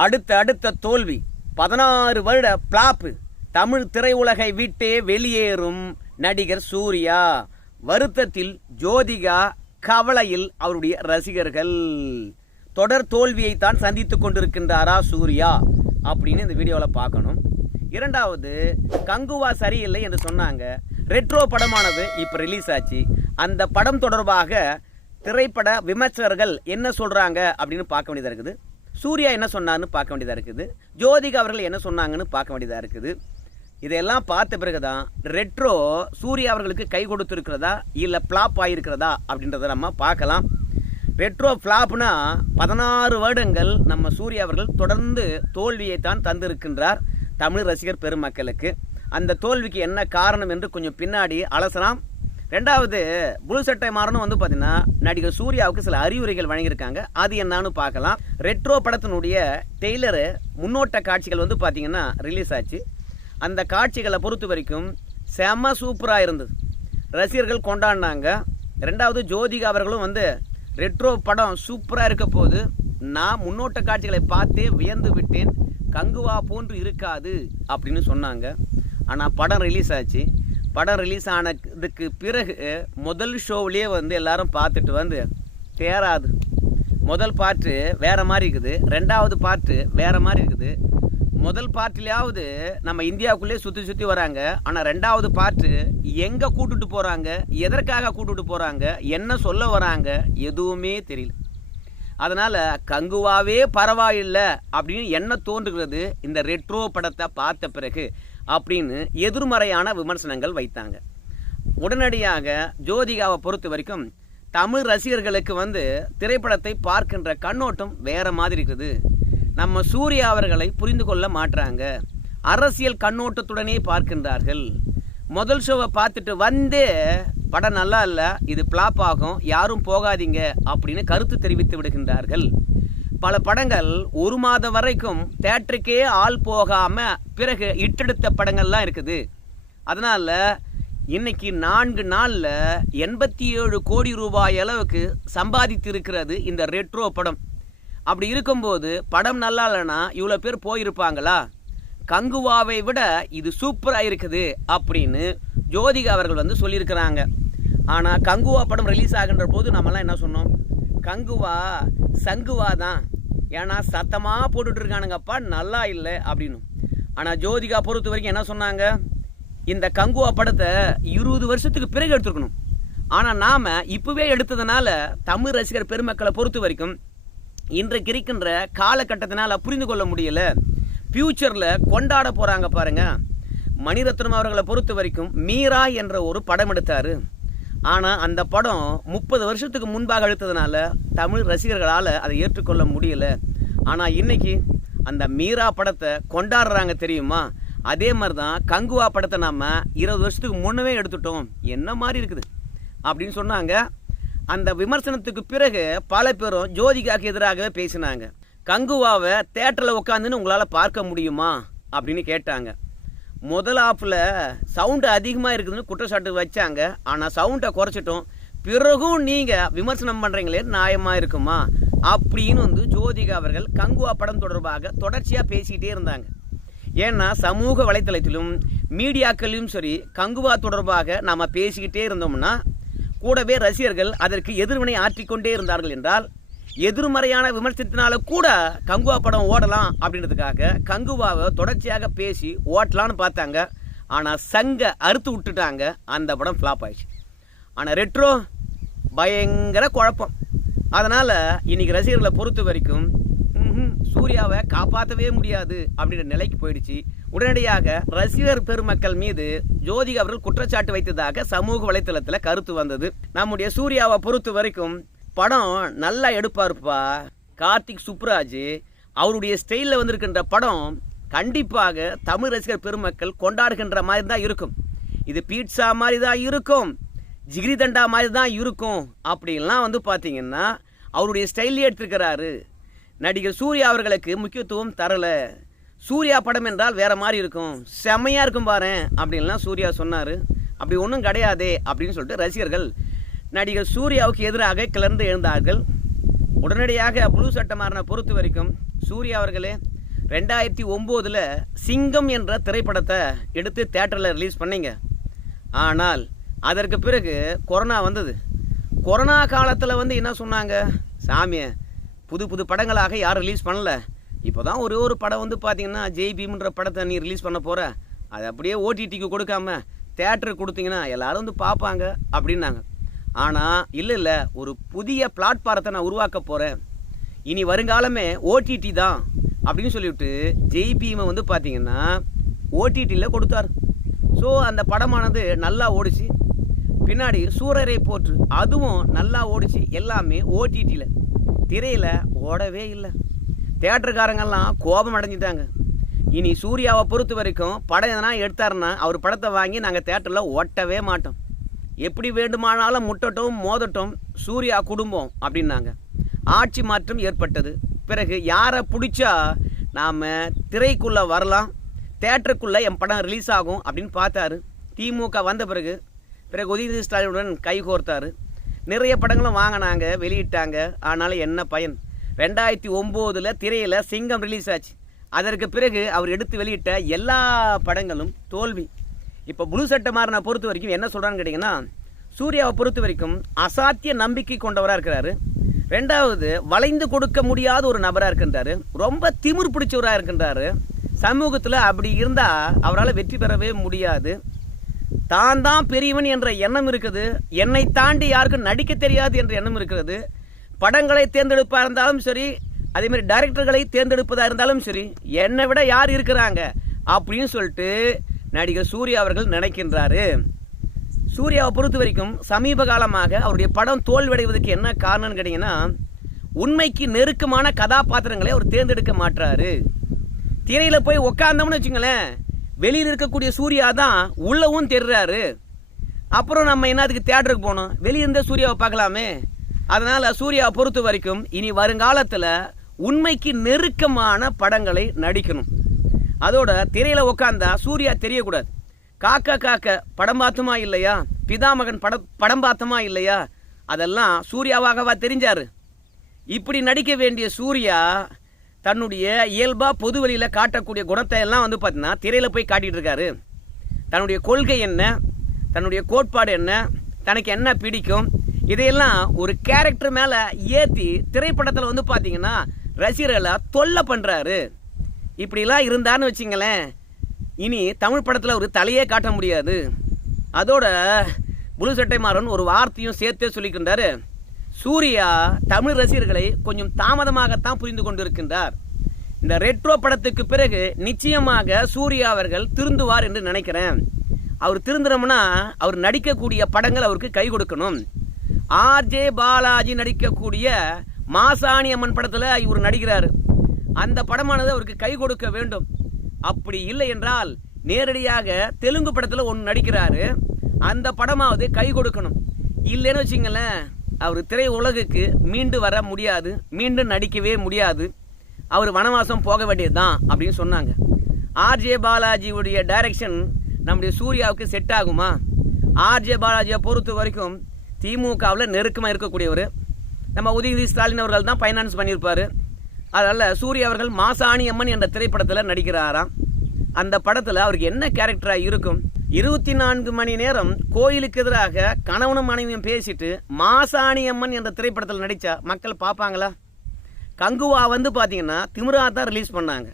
அடுத்த அடுத்த தோல்வி. பதினாறு வருட பிளாப்பு. தமிழ் திரையுலகை விட்டே வெளியேறும் நடிகர் சூர்யா. வருத்தத்தில் ஜோதிகா கவலையில் அவருடைய ரசிகர்கள். தொடர் தோல்வியை தான் சந்தித்து கொண்டிருக்கின்றாரா சூர்யா? அப்படின்னு இந்த வீடியோவில் பார்க்கணும். இரண்டாவது கங்குவா சரியில்லை என்று சொன்னாங்க. ரெட்ரோ படமானது இப்போ ரிலீஸ் ஆச்சு. அந்த படம் தொடர்பாக திரைப்பட விமர்சகர்கள் என்ன சொல்கிறாங்க அப்படின்னு பார்க்க வேண்டியதாக இருக்குது. சூர்யா என்ன சொன்னார்னு பார்க்க வேண்டியதாக இருக்குது. ஜோதிகா அவர்கள் என்ன சொன்னாங்கன்னு பார்க்க வேண்டியதாக இருக்குது. இதையெல்லாம் பார்த்த பிறகு தான் ரெட்ரோ சூர்யா அவர்களுக்கு கை கொடுத்துருக்கிறதா இல்லை ஃப்ளாப் ஆகிருக்கிறதா அப்படின்றத நம்ம பார்க்கலாம். ரெட்ரோ ஃப்ளாப்னா பதினாறு வருடங்கள் நம்ம சூர்யா அவர்கள் தொடர்ந்து தோல்வியை தான் தந்திருக்கின்றார் தமிழ் ரசிகர் பெருமக்களுக்கு. அந்த தோல்விக்கு என்ன காரணம் என்று கொஞ்சம் பின்னாடி அலசலாம். ரெண்டாவது புழு சட்டை மாறணும் வந்து பார்த்தீங்கன்னா நடிகர் சூர்யாவுக்கு சில அறிவுரைகள் வழங்கியிருக்காங்க. அது என்னன்னு பார்க்கலாம். ரெட்ரோ படத்தினுடைய டெய்லரு முன்னோட்ட காட்சிகள் வந்து பார்த்தீங்கன்னா ரிலீஸ் ஆச்சு. அந்த காட்சிகளை பொறுத்த வரைக்கும் செம சூப்பராக இருந்தது. ரசிகர்கள் கொண்டாடினாங்க. ரெண்டாவது ஜோதிகா அவர்களும் வந்து ரெட்ரோ படம் சூப்பராக இருக்க போது நான் முன்னோட்ட காட்சிகளை பார்த்தே வியந்து விட்டேன். கங்குவா போன்று இருக்காது அப்படின்னு சொன்னாங்க. ஆனால் படம் ரிலீஸ் ஆச்சு. படம் ரிலீஸ் ஆனதுக்கு பிறகு முதல் ஷோவிலேயே வந்து எல்லாரும் பார்த்துட்டு வந்து தேராது. முதல் பாட்டு வேற மாதிரி இருக்குது. ரெண்டாவது பாட்டு வேற மாதிரி இருக்குது. முதல் பாட்டிலையாவது நம்ம இந்தியாவுக்குள்ளே சுற்றி சுற்றி வராங்க. ஆனால் ரெண்டாவது பாட்டு எங்கே கூட்டுட்டு போகிறாங்க எதற்காக கூட்டுட்டு போகிறாங்க என்ன சொல்ல வராங்க? எதுவுமே தெரியல. அதனால் கங்குவாவே பரவாயில்லை அப்படின்னு என்ன தோன்றுகிறது இந்த ரெட்ரோ படத்தை பார்த்த பிறகு. அப்படின்னு எதிர்மறையான விமர்சனங்கள் வைத்தாங்க. உடனடியாக ஜோதிகாவை பொறுத்த வரைக்கும் தமிழ் ரசிகர்களுக்கு வந்து திரைப்படத்தை பார்க்கின்ற கண்ணோட்டம் வேற மாதிரி இருக்குது. நம்ம சூர்யா அவர்களை புரிந்து கொள்ள மாட்டுறாங்க அரசியல் கண்ணோட்டத்துடனே பார்க்கின்றார்கள். முதல் ஷோவை பார்த்துட்டு வந்தே படம் நல்லா இல்லை இது பிளாப் ஆகும் யாரும் போகாதீங்க அப்படின்னு கருத்து தெரிவித்து விடுகின்றார்கள். பல படங்கள் ஒரு மாதம் வரைக்கும் தேட்டருக்கே ஆள் போகாம பிறகு இட்டெடுத்த படங்கள்லாம் இருக்குது. அதனால இன்னைக்கு நான்கு நாளில் எண்பத்தி ஏழு கோடி ரூபாய் அளவுக்கு சம்பாதித்து இருக்கிறது இந்த ரெட்ரோ படம். அப்படி இருக்கும்போது படம் நல்லா இல்லைன்னா இவ்வளோ பேர் போயிருப்பாங்களா? கங்குவாவை விட இது சூப்பராக இருக்குது அப்படின்னு ஜோதிகா அவர்கள் வந்து சொல்லியிருக்கிறாங்க. ஆனால் கங்குவா படம் ரிலீஸ் ஆகின்ற போது நம்மலாம் என்ன சொன்னோம்? கங்குவா சங்குவா தான். ஏன்னா சத்தமாக போட்டுட்டு இருக்கானுங்கப்பா நல்லா இல்லை அப்படின்னு. ஆனால் ஜோதிகா பொறுத்த வரைக்கும் என்ன சொன்னாங்க? இந்த கங்குவா படத்தை இருபது வருஷத்துக்கு பிறகு எடுத்துருக்கணும். ஆனால் நாம் இப்போவே எடுத்ததுனால தமிழ் ரசிகர் பெருமக்களை பொறுத்த வரைக்கும் இன்றைக்கு இருக்கின்ற காலகட்டத்தினால் புரிந்து கொள்ள முடியல. ஃப்யூச்சரில் கொண்டாட போகிறாங்க பாருங்கள் மணிரத்னம் அவர்களை பொறுத்த வரைக்கும் மீரா என்ற ஒரு படம் எடுத்தார். ஆனால் அந்த படம் முப்பது வருஷத்துக்கு முன்பாக எடுத்ததுனால தமிழ் ரசிகர்களால் அதை ஏற்றுக்கொள்ள முடியல. ஆனால் இன்னைக்கு அந்த மீரா படத்தை கொண்டாடுறாங்க தெரியுமா? அதே மாதிரி தான் கங்குவா படத்தை நாம் இருபது வருஷத்துக்கு முன்னவே எடுத்துட்டோம். என்ன மாதிரி இருக்குது? அப்படின்னு சொன்னாங்க. அந்த விமர்சனத்துக்கு பிறகு பல பேரும் ஜோதிகாக்கு எதிராகவே பேசினாங்க. கங்குவாவை தேட்டரில் உட்காந்துன்னு உங்களால் பார்க்க முடியுமா? அப்படின்னு கேட்டாங்க. முதல் ஆப்பில் சவுண்டு அதிகமாக இருக்குதுன்னு குற்றச்சாட்டு வச்சாங்க. ஆனால் சவுண்டை குறைச்சிட்டோம். பிறகும் நீங்கள் விமர்சனம் பண்ணுறீங்களே நியாயமாக இருக்குமா? அப்படின்னு வந்து ஜோதிகா அவர்கள் கங்குவா படம் தொடர்பாக தொடர்ச்சியாக பேசிக்கிட்டே இருந்தாங்க. ஏன்னா சமூக வலைத்தளத்திலும் மீடியாக்களிலும் சரி கங்குவா தொடர்பாக நாம் பேசிக்கிட்டே இருந்தோம்னா கூடவே ரசிகர்கள் அதற்கு எதிர்வினை ஆற்றிக்கொண்டே இருந்தார்கள் என்றால் எதிர்மறையான விமர்சனத்தினால கூட கங்குவா படம் ஓடலாம் அப்படின்றதுக்காக கங்குவாவை தொடர்ச்சியாக பேசி ஓட்டலான்னு பார்த்தாங்க. ஆனால் சங்க அறுத்து விட்டுட்டாங்க. அந்த படம் ஃப்ளாப் ஆயிடுச்சு. ஆனால் ரெட்ரோ பயங்கர குழப்பம். அதனால் இன்னைக்கு ரசிகர்களை பொறுத்த வரைக்கும் சூர்யாவை காப்பாற்றவே முடியாது அப்படின்ற நிலைக்கு போயிடுச்சு. உடனடியாக ரசிகர் பெருமக்கள் மீது ஜோதிகா அவர்கள் குற்றச்சாட்டு வைத்ததாக சமூக வலைத்தளத்தில் கருத்து வந்தது. நம்முடைய சூர்யாவை பொறுத்த வரைக்கும் படம் நல்லா எடுப்பாருப்பா கார்த்திக் சுப்ராஜ் அவருடைய ஸ்டைலில் வந்திருக்கின்ற படம் கண்டிப்பாக தமிழ் ரசிகர் பெருமக்கள் கொண்டாடுகின்ற மாதிரி தான் இருக்கும். இது பீட்சா மாதிரி தான் இருக்கும். ஜிகிரி தண்டா மாதிரி தான் இருக்கும். அப்படின்லாம் வந்து பார்த்தீங்கன்னா அவருடைய ஸ்டைல்லே எடுத்திருக்கிறாரு. நடிகர் சூர்யா அவர்களுக்கு முக்கியத்துவம் தரலை. சூர்யா படம் என்றால் வேறு மாதிரி இருக்கும். செம்மையாக இருக்கும் பாரேன் அப்படின்லாம் சூர்யா சொன்னார். அப்படி ஒன்றும் கிடையாதே அப்படின்னு சொல்லிட்டு ரசிகர்கள் நடிகர் சூர்யாவுக்கு எதிராக கிளர்ந்து எழுந்தார்கள். உடனடியாக ப்ளூ சட்டை மாறின பொறுத்த வரைக்கும் சூர்யா அவர்களே ரெண்டாயிரத்தி ஒம்போதில் சிங்கம் என்ற திரைப்படத்தை எடுத்து தேட்டரில் ரிலீஸ் பண்ணிங்க. ஆனால் அதற்கு பிறகு கொரோனா வந்தது. கொரோனா காலத்தில் வந்து என்ன சொன்னாங்க? சாமியை புது புது படங்களாக யாரும் ரிலீஸ் பண்ணல. இப்போ தான் ஒரே ஒரு படம் வந்து பார்த்தீங்கன்னா ஜெய் பீம்ன்ற படத்தை நீ ரிலீஸ் பண்ண போகிற அதை அப்படியே ஓடிடிக்கு கொடுக்காம தேட்டருக்கு கொடுத்தீங்கன்னா எல்லாரும் வந்து பார்ப்பாங்க அப்படின்னாங்க. ஆனால் இல்லை இல்லை ஒரு புதிய பிளாட்ஃபாரத்தை நான் உருவாக்க போகிறேன் இனி வருங்காலமே ஓடிடி தான் அப்படின்னு சொல்லிவிட்டு ஜெய்பீமை வந்து பார்த்தீங்கன்னா ஓடிடியில் கொடுத்தாரு. ஸோ அந்த படமானது நல்லா ஓடிச்சு. பின்னாடி சூரரை போற்று அதுவும் நல்லா ஓடிச்சு. எல்லாமே ஓடிடியில் திரையில் ஓடவே இல்லை. தேட்டருக்காரங்கெல்லாம் கோபம் அடைஞ்சிட்டாங்க. இனி சூர்யாவை பொறுத்த வரைக்கும் படம் எதனா எடுத்தாருன்னா அவர் படத்தை வாங்கி நாங்கள் தேட்டரில் ஓட்டவே மாட்டோம். எப்படி வேண்டுமானாலும் முட்டட்டும் மோதட்டும் சூர்யா குடும்பம் அப்படின்னாங்க. ஆட்சி மாற்றம் ஏற்பட்டது. பிறகு யாரை பிடிச்சா நாம் திரைக்குள்ளே வரலாம் தேட்டருக்குள்ளே என் படம் ரிலீஸ் ஆகும் அப்படின்னு பார்த்தாரு. திமுக வந்த பிறகு பிறகு உதயநிதி ஸ்டாலினுடன் கைகோர்த்தார் நிறைய படங்களும் வாங்கினாங்க வெளியிட்டாங்க. ஆனாலும் என்ன பயன்? ரெண்டாயிரத்தி ஒம்போதில் திரையில் சிங்கம் ரிலீஸ் ஆச்சு. அதற்கு பிறகு அவர் எடுத்து வெளியிட்ட எல்லா படங்களும் தோல்வி. இப்போ புளு சட்டை மாறின பொறுத்த வரைக்கும் என்ன சொல்கிறான்னு கேட்டிங்கன்னா சூர்யாவை பொறுத்த வரைக்கும் அசாத்திய நம்பிக்கை கொண்டவராக இருக்கிறாரு. ரெண்டாவது வளைந்து கொடுக்க முடியாத ஒரு நபராக இருக்கின்றாரு. ரொம்ப திமிர் பிடிச்சவராக இருக்கின்றாரு. சமூகத்தில் அப்படி இருந்தால் அவரால் வெற்றி பெறவே முடியாது. தான் தான் பெரியவன் என்ற எண்ணம் இருக்குது. என்னை தாண்டி யாருக்கும் நடிக்க தெரியாது என்ற எண்ணம் இருக்கிறது படங்களை தேர்ந்தெடுப்பாக இருந்தாலும் சரி அதேமாதிரி டைரக்டர்களை தேர்ந்தெடுப்பதாக இருந்தாலும் சரி என்னை விட யார் இருக்கிறாங்க அப்படின்னு சொல்லிட்டு நடிகர் சூர்யா அவர்கள் நினைக்கின்றாரு. சூர்யாவை பொறுத்த வரைக்கும் சமீப காலமாக அவருடைய படம் தோல்வடைவதற்கு என்ன காரணம்னு கேட்டிங்கன்னா உண்மைக்கு நெருக்கமான கதாபாத்திரங்களை அவர் தேர்ந்தெடுக்க மாட்டாரு திரையில் போய் உக்காந்தோம்னு வச்சுங்களேன் வெளியில் இருக்கக்கூடிய சூர்யா தான் உள்ளவும் தெரிறாரு அப்புறம் நம்ம என்னதுக்கு தேட்டருக்கு போகணும்? வெளியிருந்த சூர்யாவை பார்க்கலாமே. அதனால் சூர்யாவை பொறுத்த வரைக்கும் இனி வருங்காலத்தில் உண்மைக்கு நெருக்கமான படங்களை நடிக்கணும். அதோட திரையில உட்காந்தா சூர்யா தெரியக்கூடாது. காக்கா காக்க படம் பார்த்துமா இல்லையா? பிதாமகன் பட படம் பார்த்துமா இல்லையா? அதெல்லாம் சூர்யாவாகவா தெரிஞ்சாரு. இப்படி நடிக்க வேண்டிய சூர்யா தன்னுடைய இயல்பாக பொது வழியில் காட்டக்கூடிய குணத்தை எல்லாம் வந்து பார்த்தீங்கன்னா திரையில் போய் காட்டிகிட்டு இருக்காரு. தன்னுடைய கொள்கை என்ன? தன்னுடைய கோட்பாடு என்ன? தனக்கு என்ன பிடிக்கும்? இதையெல்லாம் ஒரு கேரக்டர் மேலே ஏற்றி திரைப்படத்தில் வந்து பார்த்தீங்கன்னா ரசிகர்களை தொல்லை பண்ணுறாரு இப்படிலாம் இருந்தான்னு வச்சிங்களேன். இனி தமிழ் படத்தில் ஒரு தலையே காட்ட முடியாது. அதோட புலு சட்டை மாறன் ஒரு வார்த்தையும் சேர்த்தே சொல்லிக்கின்றாரு. சூர்யா தமிழ் ரசிகர்களை கொஞ்சம் தாமதமாகத்தான் புரிந்து கொண்டிருக்கின்றார். இந்த ரெட்ரோ படத்துக்கு பிறகு நிச்சயமாக சூர்யா அவர்கள் திருந்துவார் என்று நினைக்கிறேன். அவர் திருந்தணும்னா அவர் நடிக்கக்கூடிய படங்கள் அவருக்கு கை கொடுக்கணும். ஆர்ஜே பாலாஜி நடிக்கக்கூடிய மாசாணி அம்மன் படத்தில் இவர் நடிக்கிறார். அந்த படமானது அவருக்கு கை கொடுக்க வேண்டும். அப்படி இல்லை என்றால் நேரடியாக தெலுங்கு படத்தில் ஒன்று நடிக்கிறாரு. அந்த படமாவது கை கொடுக்கணும். இல்லைன்னு வச்சுங்களேன் அவர் திரை உலகுக்கு மீண்டு வர முடியாது மீண்டும் நடிக்கவே முடியாது. அவர் வனவாசம் போக வேண்டியதுதான் அப்படின்னு சொன்னாங்க. ஆர்ஜே பாலாஜியுடைய டைரக்ஷன் நம்முடைய சூர்யாவுக்கு செட் ஆகுமா? ஆர்ஜே பாலாஜியை பொறுத்த வரைக்கும் திமுகவில் நெருக்கமாக இருக்கக்கூடியவர். நம்ம உதயநிதி ஸ்டாலின் அவர்கள் தான் ஃபைனான்ஸ் பண்ணியிருப்பார். அதனால் சூரிய அவர்கள் மாசாணி அம்மன் என்ற திரைப்படத்தில் நடிக்கிறாராம். அந்த படத்தில் அவருக்கு என்ன கேரக்டராக இருக்கும்? இருபத்தி நான்கு மணி நேரம் கோயிலுக்கு எதிராக கணவனும் மனைவியும் பேசிட்டு மாசாணி அம்மன் என்ற திரைப்படத்தில் நடித்தா மக்கள் பார்ப்பாங்களா? கங்குவா வந்து பார்த்தீங்கன்னா திமிரா தான் ரிலீஸ் பண்ணாங்க.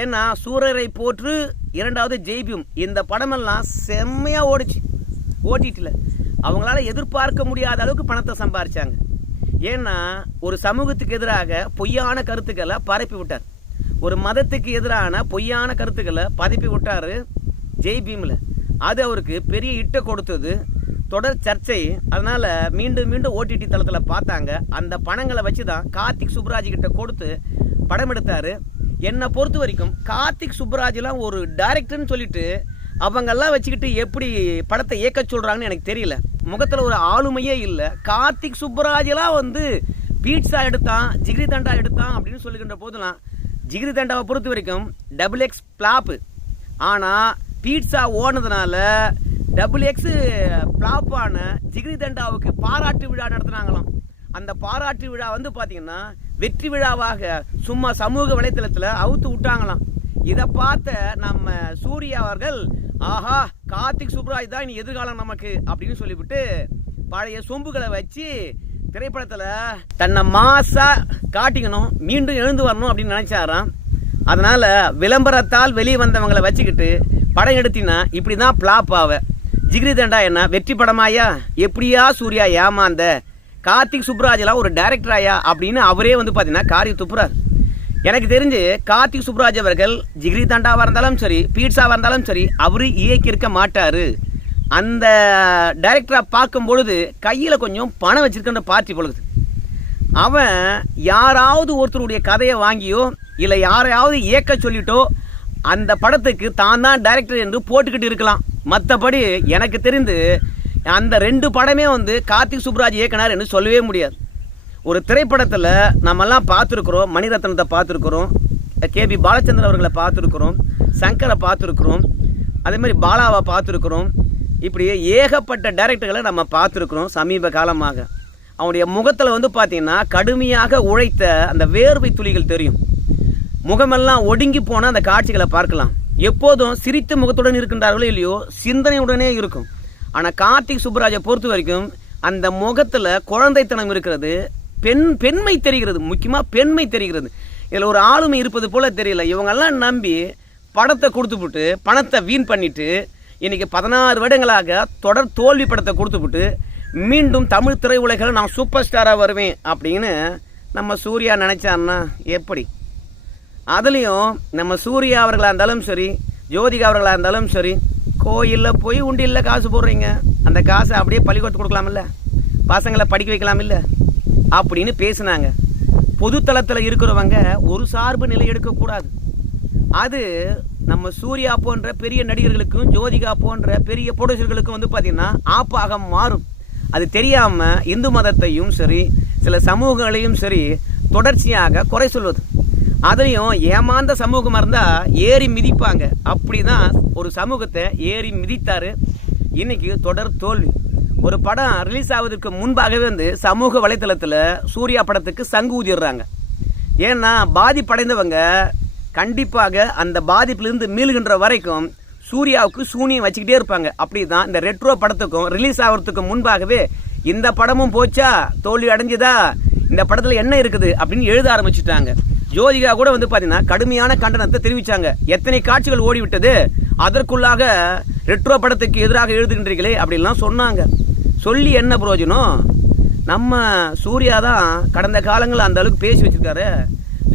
ஏன்னா சூரரை போற்று இரண்டாவது ஜெய்பியும் இந்த படமெல்லாம் செம்மையாக ஓடிச்சு. ஓட்டிட்டில். அவங்களால எதிர்பார்க்க முடியாத அளவுக்கு பணத்தை சம்பாரிச்சாங்க. ஏன்னா ஒரு சமூகத்துக்கு எதிராக பொய்யான கருத்துக்களை பரப்பி விட்டார். ஒரு மதத்துக்கு எதிரான பொய்யான கருத்துக்களை பரப்பி விட்டார் ஜெய் பீமில். அது அவருக்கு பெரிய இட்டை கொடுத்தது. தொடர் சர்ச்சை. அதனால் மீண்டும் மீண்டும் ஓடிடி தளத்தில் பார்த்தாங்க. அந்த பணங்களை வச்சு தான் கார்த்திக் சுப்ராஜ் கிட்ட கொடுத்து படம் எடுத்தார். என்னை பொறுத்த வரைக்கும் கார்த்திக் சுப்ராஜ்லாம் ஒரு டைரக்டர்னு சொல்லிட்டு அவங்கெல்லாம் வச்சுக்கிட்டு எப்படி படத்தை இயக்க சொல்கிறாங்கன்னு எனக்கு தெரியல. முகத்தில் ஒரு ஆளுமையே இல்லை. கார்த்திக் சுப்பராஜெல்லாம் வந்து பீட்ஸா எடுத்தான் ஜிகிரி தண்டா எடுத்தான் அப்படின்னு சொல்லுகின்ற போதெல்லாம் ஜிகிரி தண்டாவை பொறுத்த வரைக்கும் டபுள் எக்ஸ் பிளாப்பு ஆனால் பீட்ஸா ஓனதுனால டபுள் எக்ஸ் பிளாப்பான ஜிகிரி தண்டாவுக்கு பாராட்டு விழா நடத்தினாங்களாம். அந்த பாராட்டு விழா வந்து பார்த்தீங்கன்னா வெற்றி விழாவாக சும்மா சமூக வலைத்தளத்தில் அவுத்து விட்டாங்களாம். இதை பார்த்த நம்ம சூர்யா அவர்கள் ஆஹா கார்த்திக் சுப்ராஜ் தான் இனி எதிர்காலம் நமக்கு அப்படின்னு சொல்லிவிட்டு பழைய சொம்புகளை வச்சு திரைப்படத்தில் தன்னை மாசாக காட்டிக்கணும் மீண்டும் எழுந்து வரணும் அப்படின்னு நினச்சாராம். அதனால் விளம்பரத்தால் வெளியே வந்தவங்களை வச்சுக்கிட்டு படம் எடுத்தினா இப்படி தான் பிளாப் ஆவ. ஜிகிரி தண்டா என்ன வெற்றி படமாயா? எப்படியா சூர்யா ஏமாந்த? கார்த்திக் சுப்ராஜெல்லாம் ஒரு டைரக்டராயா அப்படின்னு அவரே வந்து பார்த்தீங்கன்னா காரி துப்புறார் எனக்கு தெரிஞ்சு கார்த்திக் சுப்ராஜ் அவர்கள் ஜிகிரி தண்டாவாக இருந்தாலும் சரி பீட்ஸாவாக இருந்தாலும் சரி அவரு இயக்கியிருக்க மாட்டார். அந்த டைரக்டராக பார்க்கும் பொழுது கையில் கொஞ்சம் பணம் வச்சுருக்கன்ற பார்ட்டி பொழுது. அவன் யாராவது ஒருத்தருடைய கதையை வாங்கியோ இல்லை யாரையாவது இயக்க சொல்லிட்டோ அந்த படத்துக்கு தான் தான் டைரக்டர் என்று போட்டுக்கிட்டு இருக்கலாம். மற்றபடி எனக்கு தெரிந்து அந்த ரெண்டு படமே வந்து கார்த்திக் சுப்ராஜ் இயக்குனார் என்று சொல்லவே முடியாது. ஒரு திரைப்படத்தில் நம்மெல்லாம் பார்த்துருக்குறோம் மணிரத்னத்தை பார்த்துருக்குறோம் கேபி பாலச்சந்திரன் அவர்களை பார்த்துருக்குறோம் சங்கரை பார்த்துருக்குறோம் அதே மாதிரி பாலாவை பார்த்துருக்குறோம். இப்படி ஏகப்பட்ட டைரக்டர்களை நம்ம பார்த்துருக்குறோம் சமீப காலமாக. அவனுடைய முகத்தில் வந்து பார்த்திங்கன்னா கடுமையாக உழைத்த அந்த வேர்வை துளிகள் தெரியும். முகமெல்லாம் ஒடுங்கி போனால் அந்த காட்சிகளை பார்க்கலாம். எப்போதும் சிரித்த முகத்துடன் இருக்கின்றார்களோ இல்லையோ சிந்தனையுடனே இருக்கும். ஆனால் கார்த்திக் சுப்புராஜை பொறுத்த வரைக்கும் அந்த முகத்தில் குழந்தைத்தனம் இருக்கிறது பெண் பெண்மை தெரிகிறது. முக்கியமாக பெண்மை தெரிகிறது. இதில் ஒரு ஆளுமை இருப்பது போல் தெரியல. இவங்கெல்லாம் நம்பி படத்தை கொடுத்துப்புட்டு பணத்தை வீண் பண்ணிட்டு இன்றைக்கி பதினாறு வருடங்களாக தொடர் தோல்வி படத்தை கொடுத்துப்புட்டு மீண்டும் தமிழ் திரையுலகில் நான் சூப்பர் ஸ்டாராக வருவேன் அப்படின்னு நம்ம சூர்யா நினச்சான்னா எப்படி? அதுலேயும் நம்ம சூர்யா அவர்களாக இருந்தாலும் சரி ஜோதிகா அவர்களாக இருந்தாலும் சரி கோயிலில் போய் உண்டியில் காசு போடுறீங்க. அந்த காசை அப்படியே பள்ளிக்கூடத்து கொடுக்கலாமில்ல? பசங்களை படிக்க வைக்கலாமில்ல? அப்படின்னு பேசினாங்க. பொதுத்தளத்தில் இருக்கிறவங்க ஒரு சார்பு நிலை எடுக்கக்கூடாது. அது நம்ம சூர்யா போன்ற பெரிய நடிகர்களுக்கும் ஜோதிகா போன்ற பெரிய ப்ரொடியூசர்களுக்கும் வந்து பார்த்திங்கன்னா ஆப்பாக மாறும். அது தெரியாமல் இந்து மதத்தையும் சரி சில சமூகங்களையும் சரி தொடர்ச்சியாக குறை சொல்வது. அதுலேயும் ஏமாந்த சமூகமாக இருந்தால் ஏறி மிதிப்பாங்க. அப்படி தான் ஒரு சமூகத்தை ஏறி மிதித்தார். இன்றைக்கி தொடர் தோல்வி. ஒரு படம் ரிலீஸ் ஆவதற்கு முன்பாகவே வந்து சமூக வலைத்தளத்தில் சூர்யா படத்துக்கு சங்கு ஊதிடுறாங்க. ஏன்னா பாதிப்படைந்தவங்க கண்டிப்பாக அந்த பாதிப்பிலிருந்து மீளுகின்ற வரைக்கும் சூர்யாவுக்கு சூனியம் வச்சுக்கிட்டே இருப்பாங்க. அப்படி தான் இந்த ரெட்ரோ படத்துக்கும் ரிலீஸ் ஆகிறதுக்கு முன்பாகவே இந்த படமும் போச்சா? தோல்வி அடைஞ்சுதா? இந்த படத்தில் என்ன இருக்குது? அப்படின்னு எழுத ஆரம்பிச்சுட்டாங்க. ஜோதிகா கூட வந்து பார்த்தீங்கன்னா கடுமையான கண்டனத்தை தெரிவித்தாங்க எத்தனை காட்சிகள் ஓடிவிட்டது? அதற்குள்ளாக ரெட்ரோ படத்துக்கு எதிராக எழுதுகின்றீர்களே அப்படின்லாம் சொன்னாங்க. சொல்லி என்ன பிரயோஜனம் நம்ம சூர்யா தான் கடந்த காலங்களில் அந்த அளவுக்கு பேசி வச்சுருக்காரு.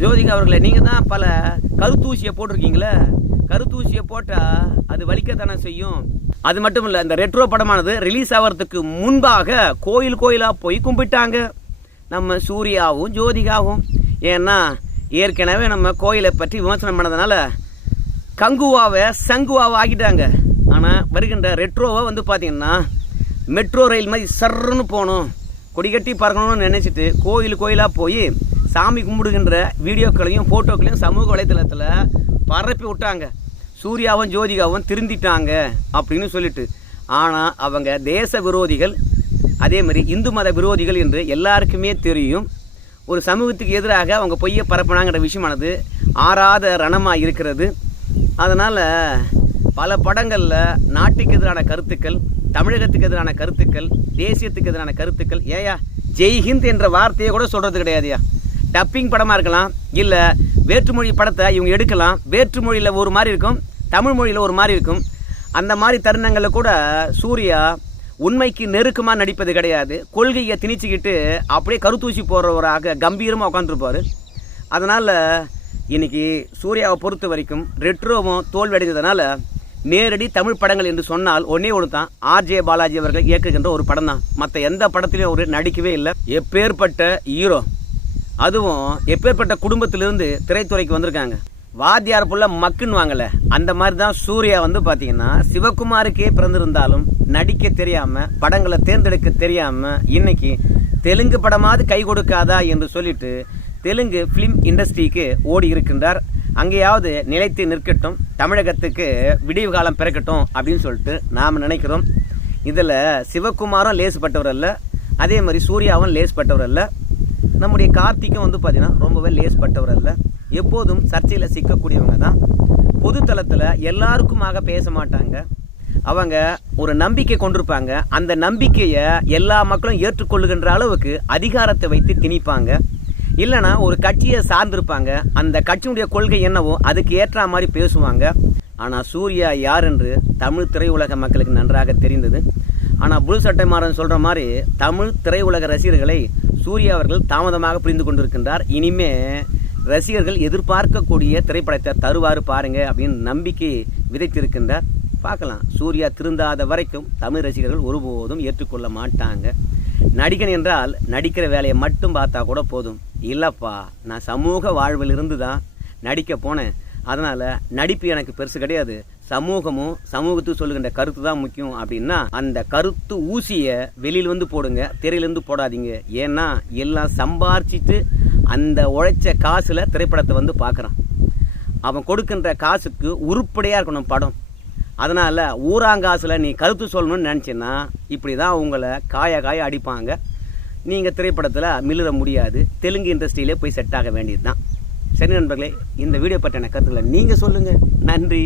ஜோதிகா அவர்களே நீங்கள் தான் பல கருத்தூசியை போட்டிருக்கீங்களே. கருத்தூசியை போட்டால் அது வலிக்கத்தானே செய்யும். அது மட்டும் இல்லை இந்த ரெட்ரோ படமானது ரிலீஸ் ஆகிறதுக்கு முன்பாக கோயில் கோயிலாக போய் கும்பிட்டாங்க. நம்ம சூர்யாவும் ஜோதிகாவும். ஏன்னா ஏற்கனவே நம்ம கோயிலை பற்றி விமர்சனம் பண்ணதுனால கங்குவாவை சங்குவாவை ஆக்கிட்டாங்க. ஆனால் வருகின்ற ரெட்ரோவை வந்து பார்த்தீங்கன்னா மெட்ரோ ரயில் மாதிரி சர்ன்னு போகணும். கொடிகட்டி பறக்கணும்னு நினச்சிட்டு கோயில் கோயிலாக போய் சாமி கும்பிடுகின்ற வீடியோக்களையும் ஃபோட்டோக்களையும் சமூக வலைத்தளத்தில் பரப்பி விட்டாங்க. சூர்யாவும் ஜோதிகாவும் திருந்திட்டாங்க அப்படின்னு சொல்லிட்டு. ஆனால் அவங்க தேச விரோதிகள் அதே மாதிரி இந்து மத விரோதிகள் என்று எல்லாருக்குமே தெரியும். ஒரு சமூகத்துக்கு எதிராக அவங்க பொய்யை பரப்பினாங்கிற விஷயமானது ஆறாத ரணமாக இருக்கிறது. அதனால் பல படங்களில் நாட்டுக்கு எதிரான கருத்துக்கள் தமிழகத்துக்கு எதிரான கருத்துக்கள் தேசியத்துக்கு எதிரான கருத்துக்கள் ஏயா ஜெய்ஹிந்த் என்ற வார்த்தையை கூட சொல்கிறது கிடையாதுயா டப்பிங் படமாக இருக்கலாம் இல்லை வேற்றுமொழி படத்தை இவங்க எடுக்கலாம். வேற்றுமொழியில் ஒரு மாதிரி இருக்கும் தமிழ் மொழியில் ஒரு மாதிரி இருக்கும். அந்த மாதிரி தருணங்களில் கூட சூர்யா உண்மைக்கு நெருக்கமாக நடிப்பது கிடையாது. கொள்கையை திணிச்சிக்கிட்டு அப்படியே கருத்தூசி போடுறவராக கம்பீரமாக உட்காந்துருப்பார் அதனால் இன்னைக்கு சூர்யாவை பொறுத்த வரைக்கும் ரெட்ரோவும் தோல்வி நேரடி தமிழ் படங்கள் என்று சொன்னால் ஒன்னே ஒன்று தான் ஆர்ஜே பாலாஜி அவர்கள் இயக்குகின்ற ஒரு படம் தான் மற்ற எந்த படத்திலையும் அவர் நடிக்கவே இல்லை. எப்பேற்பட்ட ஹீரோ அதுவும் எப்பேற்பட்ட குடும்பத்திலிருந்து திரைத்துறைக்கு வந்திருக்காங்க. வாத்தியார் புள்ள மக்குன்னு வாங்கல. அந்த மாதிரி தான் சூர்யா வந்து பார்த்தீங்கன்னா சிவகுமாருக்கே பிறந்திருந்தாலும் நடிக்க தெரியாம படங்களை தேர்ந்தெடுக்க தெரியாம இன்னைக்கு தெலுங்கு படமாவது கை கொடுக்காதா என்று சொல்லிட்டு தெலுங்கு ஃபிலிம் இண்டஸ்ட்ரிக்கு ஓடி இருக்கின்றார் அங்கேயாவது நிலைத்து நிற்கட்டும் தமிழகத்துக்கு விடிவு காலம் பிறக்கட்டும் அப்படின்னு சொல்லிட்டு நாம் நினைக்கிறோம். இதில் சிவகுமாரும் லேசுப்பட்டவர் அல்ல அதே மாதிரி சூர்யாவும் லேசுப்பட்டவர் அல்ல. நம்முடைய கார்த்திக்கும் வந்து பார்த்திங்கன்னா ரொம்பவே லேசுப்பட்டவர் அல்ல. எப்போதும் சர்ச்சையில் சிக்கக்கூடியவங்க தான். பொதுத்தளத்தில் எல்லாருக்குமாக பேச மாட்டாங்க. அவங்க ஒரு நம்பிக்கை கொண்டிருப்பாங்க. அந்த நம்பிக்கையை எல்லா மக்களும் ஏற்றுக்கொள்ளுகின்ற அளவுக்கு அதிகாரத்தை வைத்து திணிப்பாங்க. இல்லைனா ஒரு கட்சியை சார்ந்திருப்பாங்க. அந்த கட்சியினுடைய கொள்கை என்னவோ அதுக்கு ஏற்ற மாதிரி பேசுவாங்க. ஆனால் சூர்யா யார் என்று தமிழ் திரையுலக மக்களுக்கு நன்றாக தெரிந்தது. ஆனால் புல் சட்டைமாறன் சொல்கிற மாதிரி தமிழ் திரையுலக ரசிகர்களை சூர்யா அவர்கள் தாமதமாக புரிந்து கொண்டிருக்கின்றார். இனிமே ரசிகர்கள் எதிர்பார்க்கக்கூடிய திரைப்படத்தை தருவார் பாருங்க அப்படின்னு நம்பிக்கை விதைத்திருக்கின்றார். பார்க்கலாம். சூர்யா திருந்தாத வரைக்கும் தமிழ் ரசிகர்கள் ஒருபோதும் ஏற்றுக்கொள்ள மாட்டாங்க. நடிகன் என்றால் நடிக்கிற வேலையை மட்டும் பார்த்தா கூட போதும். இல்லைப்பா நான் சமூக வாழ்வில் இருந்து தான் நடிக்க போனேன். அதனால் நடிப்பு எனக்கு பெருசு கிடையாது. சமூகமும் சமூகத்துக்கு சொல்லுகின்ற கருத்து தான் முக்கியம் அப்படின்னா அந்த கருத்து ஊசியை வெளியில் வந்து போடுங்க திரையிலேருந்து போடாதீங்க. ஏன்னா எல்லாம் சம்பாரிச்சிட்டு அந்த உழைச்ச காசில் திரைப்படத்தை வந்து பார்க்குறான். அவன் கொடுக்கின்ற காசுக்கு உருப்படியாக இருக்கணும் படம். அதனால் ஊராங்காசில் நீ கருத்து சொல்லணும்னு நினச்சின்னா இப்படி தான் உங்களை காய காய அடிப்பாங்க. நீங்கள் திரைப்படத்தில் மிளிர முடியாது. தெலுங்கு இண்டஸ்ட்ரியிலே போய் செட் ஆக வேண்டியது தான் சரி நண்பர்களே இந்த வீடியோ பற்றின கருத்துக்களை நீங்கள் சொல்லுங்கள் நன்றி.